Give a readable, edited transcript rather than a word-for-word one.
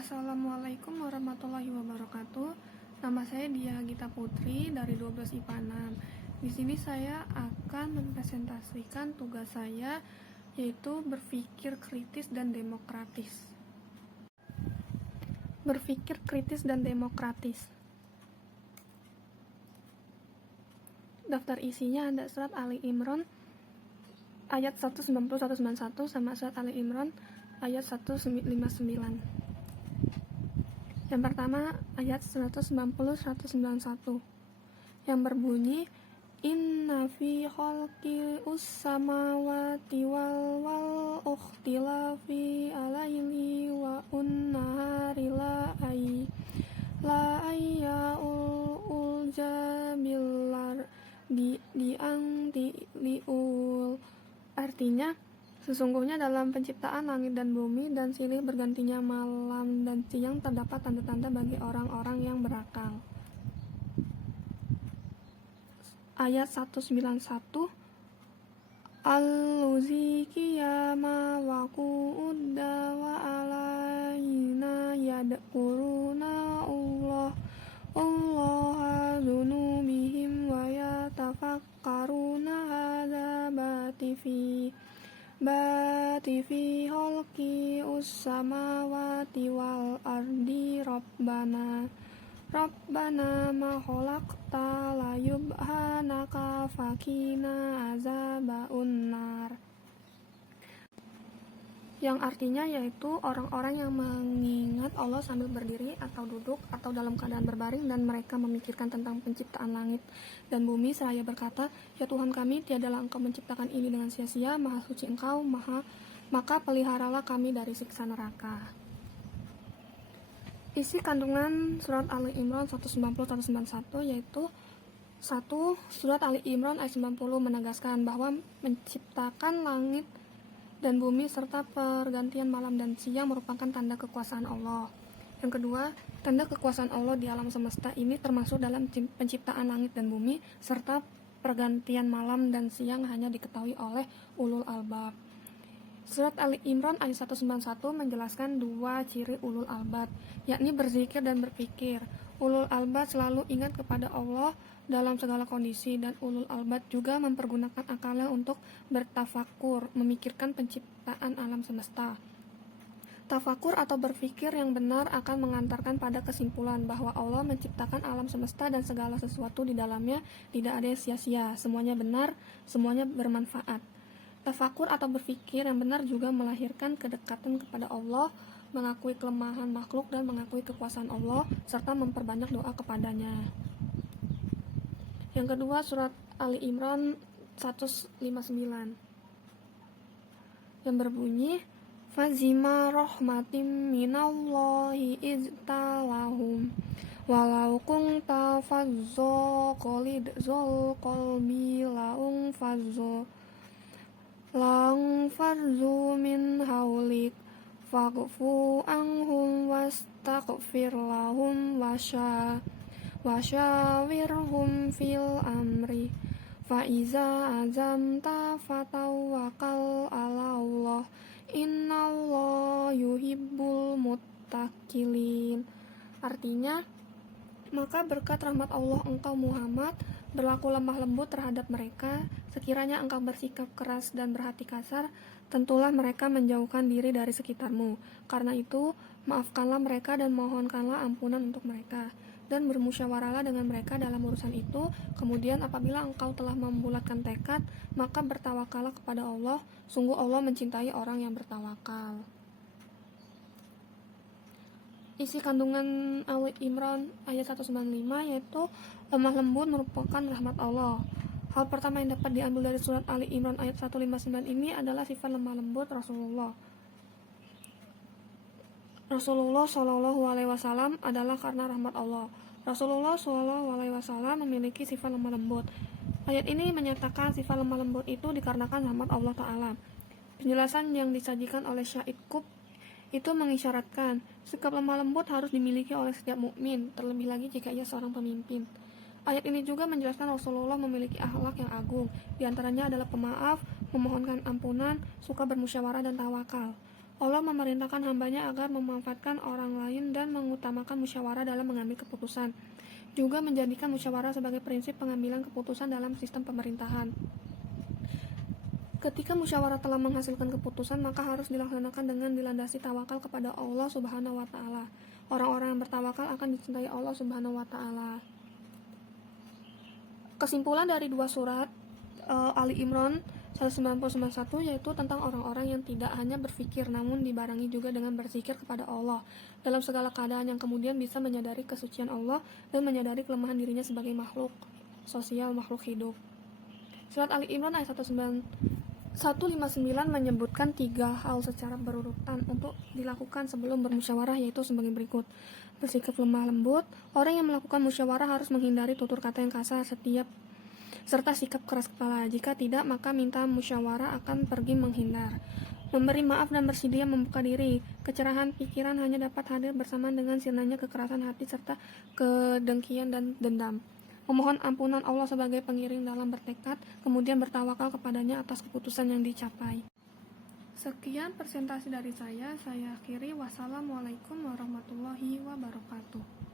Assalamualaikum warahmatullahi wabarakatuh. Nama saya Dia Gita Putri dari 12 IPA 6. Di sini saya akan mempresentasikan tugas saya, yaitu berpikir kritis dan demokratis. Berpikir kritis dan demokratis. Daftar isinya ada surat Ali Imran ayat 190-191 sama surat Ali Imran ayat 159. Yang pertama ayat 190-191 yang berbunyi Inna fi khalqi samawati wal ukhtilafi alayli wa unnahari la ayyaul jabilar liul. Artinya, sesungguhnya dalam penciptaan langit dan bumi dan silih bergantinya malam dan siang terdapat tanda-tanda bagi orang-orang yang berakal. Ayat 191 Al-luzi qiyama wa qu'udda wa alayna yadkuruna Allah dzunubihim wa yatafakkaruna hadza bati fi khalqi samawati wal ardi Rabbana ma khalaqta la yubhanaka fakina azabaun nar. Yang artinya yaitu orang-orang yang mengingat Allah sambil berdiri atau duduk atau dalam keadaan berbaring dan mereka memikirkan tentang penciptaan langit dan bumi seraya berkata, ya Tuhan kami, tiadalah Engkau menciptakan ini dengan sia-sia, maha suci Engkau, maka peliharalah kami dari siksa neraka. Isi kandungan surat Ali Imran 190-191 yaitu 1. Surat Ali Imran ayat 90 menegaskan bahwa menciptakan langit dan bumi serta pergantian malam dan siang merupakan tanda kekuasaan Allah. Yang kedua, tanda kekuasaan Allah di alam semesta ini termasuk dalam penciptaan langit dan bumi serta pergantian malam dan siang hanya diketahui oleh ulul albab. Surat Ali Imran ayat 191 menjelaskan dua ciri ulul albab, yakni berzikir dan berpikir. Ulul albab selalu ingat kepada Allah dalam segala kondisi, dan ulul albab juga mempergunakan akalnya untuk bertafakur, memikirkan penciptaan alam semesta. Tafakur atau berpikir yang benar akan mengantarkan pada kesimpulan bahwa Allah menciptakan alam semesta dan segala sesuatu di dalamnya tidak ada yang sia-sia, semuanya benar, semuanya bermanfaat. Tafakur atau berpikir yang benar juga melahirkan kedekatan kepada Allah, mengakui kelemahan makhluk dan mengakui kekuasaan Allah, serta memperbanyak doa kepadanya. Yang kedua, surat Ali Imran 159 yang berbunyi Fazima rahmatim minallahi iztalahum walau kunta fazzo qalidzul qalbi laung farzu min haulik faghfu anhum wastaghfir lahum wasyawirhum fil amri fa iza azamta fatawakkal ala Allah innallaha yuhibbul muttaqin. Artinya, maka berkat rahmat Allah engkau Muhammad berlaku lemah lembut terhadap mereka. Sekiranya engkau bersikap keras dan berhati kasar, tentulah mereka menjauhkan diri dari sekitarmu. Karena itu, maafkanlah mereka dan mohonkanlah ampunan untuk mereka, dan bermusyawarahlah dengan mereka dalam urusan itu. Kemudian apabila engkau telah membulatkan tekad, maka bertawakallah kepada Allah. Sungguh Allah mencintai orang yang bertawakal. Isi kandungan Ali Imran ayat 195 yaitu lemah lembut merupakan rahmat Allah. Hal pertama yang dapat diambil dari surat Ali Imran ayat 159 ini adalah sifat lemah lembut Rasulullah. Rasulullah Shallallahu Alaihi Wasallam adalah karena rahmat Allah. Rasulullah Shallallahu Alaihi Wasallam memiliki sifat lemah lembut. Ayat ini menyatakan sifat lemah lembut itu dikarenakan rahmat Allah Ta'ala. Penjelasan yang disajikan oleh Syahid Qutb itu mengisyaratkan sikap lemah lembut harus dimiliki oleh setiap mukmin, terlebih lagi jika ia seorang pemimpin. Ayat ini juga menjelaskan Rasulullah memiliki akhlak yang agung, di antaranya adalah pemaaf, memohonkan ampunan, suka bermusyawarah dan tawakal. Allah memerintahkan hambanya agar memanfaatkan orang lain dan mengutamakan musyawarah dalam mengambil keputusan. Juga menjadikan musyawarah sebagai prinsip pengambilan keputusan dalam sistem pemerintahan. Ketika musyawarah telah menghasilkan keputusan, maka harus dilaksanakan dengan dilandasi tawakal kepada Allah Subhanahu wa Ta'ala. Orang-orang yang bertawakal akan dicintai Allah Subhanahu wa Ta'ala. Kesimpulan dari dua surat Ali Imran 191 yaitu tentang orang-orang yang tidak hanya berpikir namun dibarengi juga dengan berzikir kepada Allah dalam segala keadaan, yang kemudian bisa menyadari kesucian Allah dan menyadari kelemahan dirinya sebagai makhluk sosial, makhluk hidup. Surat Ali Imran ayat 159 menyebutkan 3 hal secara berurutan untuk dilakukan sebelum bermusyawarah, yaitu sebagai berikut. Bersikap lemah lembut. Orang yang melakukan musyawarah harus menghindari tutur kata yang kasar serta sikap keras kepala. Jika tidak, maka minta musyawarah akan pergi menghindar. Memberi maaf dan bersedia membuka diri. Kecerahan pikiran hanya dapat hadir bersamaan dengan sirnanya kekerasan hati serta kedengkian dan dendam. Memohon ampunan Allah sebagai pengiring dalam bertekad, kemudian bertawakal kepadanya atas keputusan yang dicapai. Sekian presentasi dari saya akhiri. Wassalamualaikum warahmatullahi wabarakatuh.